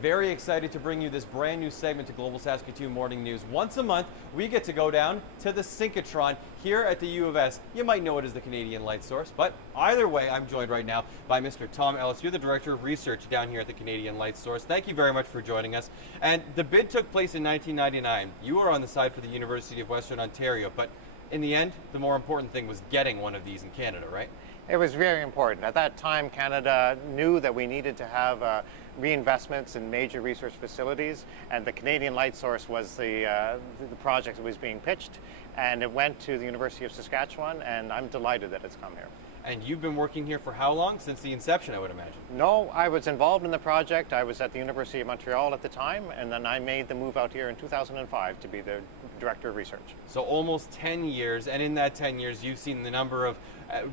Very excited to bring you this brand new segment to Global Saskatoon Morning News. Once a month, we get to go down to the Synchrotron here at the U of S. You might know it as the Canadian Light Source, but either way, I'm joined right now by Mr. Tom Ellis. You're the Director of Research down here at the Canadian Light Source. Thank you very much for joining us. And the bid took place in 1999. You were on the side for the University of Western Ontario, but in the end, the more important thing was getting one of these in Canada, right? It was very important. At that time, Canada knew that we needed to have reinvestments in major research facilities, and the Canadian Light Source was the project that was being pitched, and it went to the University of Saskatchewan, and I'm delighted that it's come here. And you've been working here for how long? Since the inception, I would imagine. No, I was involved in the project. I was at the University of Montreal at the time, and then I made the move out here in 2005 to be the Director of Research. So almost 10 years, and in that 10 years, you've seen the number of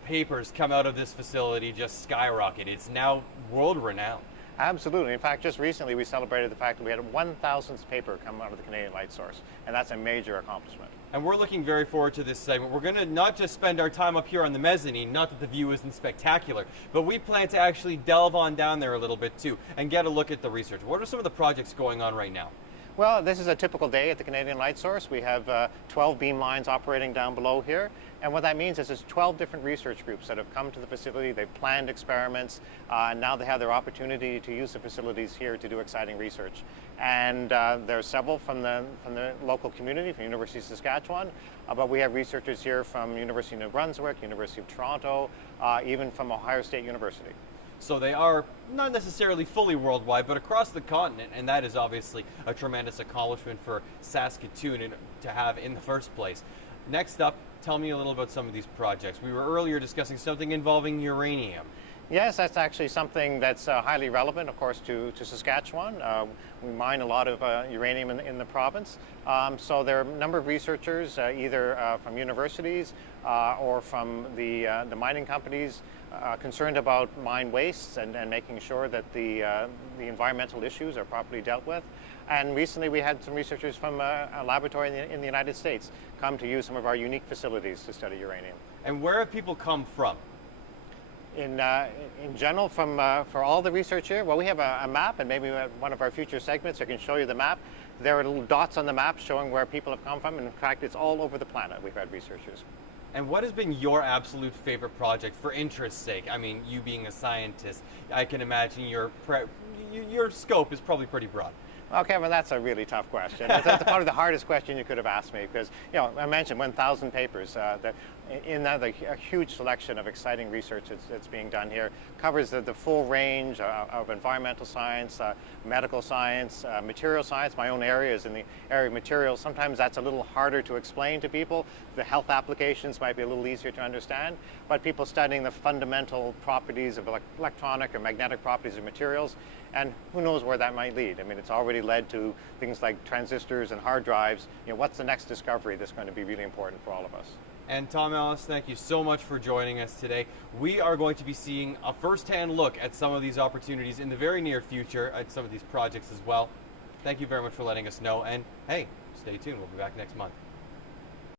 papers come out of this facility just skyrocket. It's now world-renowned. Absolutely. In fact, just recently we celebrated the fact that we had a 1,000th paper come out of the Canadian Light Source, and that's a major accomplishment. And we're looking very forward to this segment. We're going to not just spend our time up here on the mezzanine, not that the view isn't spectacular, but we plan to actually delve on down there a little bit too and get a look at the research. What are some of the projects going on right now? Well, this is a typical day at the Canadian Light Source. We have 12 beam lines operating down below here. And what that means is there's 12 different research groups that have come to the facility. They've planned experiments, and now they have their opportunity to use the facilities here to do exciting research. And there are several from the local community, from University of Saskatchewan, but we have researchers here from University of New Brunswick, University of Toronto, even from Ohio State University. So they are not necessarily fully worldwide, but across the continent, and that is obviously a tremendous accomplishment for Saskatoon to have in the first place. Next up, tell me a little about some of these projects. We were earlier discussing something involving uranium. Yes, that's actually something that's highly relevant, of course, to Saskatchewan. We mine a lot of uranium in the province. So there are a number of researchers, either from universities or from the mining companies, concerned about mine wastes and making sure that the environmental issues are properly dealt with. And recently we had some researchers from a laboratory in the United States come to use some of our unique facilities to study uranium. And where have people come from? In general, for all the research here, well, we have a map, and maybe one of our future segments I can show you the map. There are little dots on the map showing where people have come from, and in fact, it's all over the planet we've had researchers. And what has been your absolute favorite project for interest's sake? I mean, you being a scientist, I can imagine your scope is probably pretty broad. Okay, well, that's a really tough question. That's probably the hardest question you could have asked me because, you know, I mentioned 1,000 papers. In that, a huge selection of exciting research that's being done here covers the full range of environmental science, medical science, material science. My own area is in the area of materials. Sometimes that's a little harder to explain to people. The health applications might be a little easier to understand, but people studying the fundamental properties of electronic or magnetic properties of materials, and who knows where that might lead. I mean, it's already led to things like transistors and hard drives. You know, what's the next discovery that's going to be really important for all of us? And Tom Ellis, thank you so much for joining us today. We are going to be seeing a first-hand look at some of these opportunities in the very near future, at some of these projects as well. Thank you very much for letting us know, and hey, stay tuned. We'll be back next month.